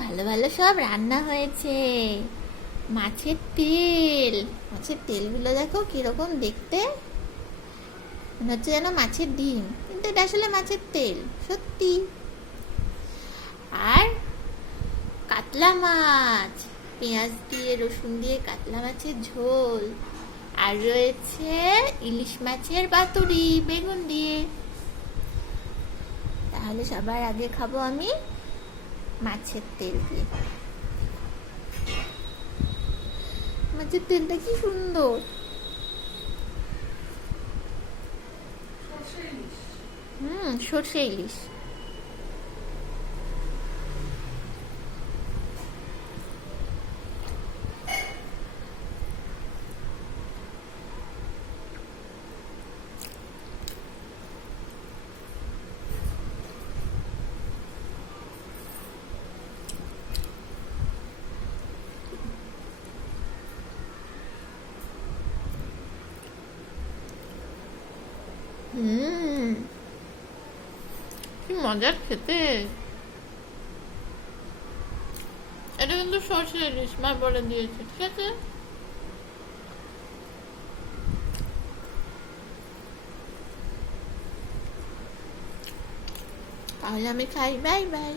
ভালো ভালো সব রান্না হয়েছে। মাছের তেলগুলো দেখো কিরকম দেখতে, মনে হচ্ছে যেন মাছের ডিম, কিন্তু এটা আসলে মাছের তেল সত্যি। আর কাতলা মাছ, পেঁয়াজ দিয়ে রসুন দিয়ে কাতলা মাছের ঝোল। আর রয়েছে ইলিশ মাছের পাতুরি বেগুন দিয়ে। তাহলে সবার আগে খাবো আমি মাছের তেল দিয়ে। মাছের তেলটা কি সুন্দর। সর্ষে ইলিশ। হুম, কি মজার খেতে। এটা কিন্তু সর্ষে ইলিশ মা বলে দিয়েছে, ঠিক আছে। তাহলে আমি খাই, বাই বাই।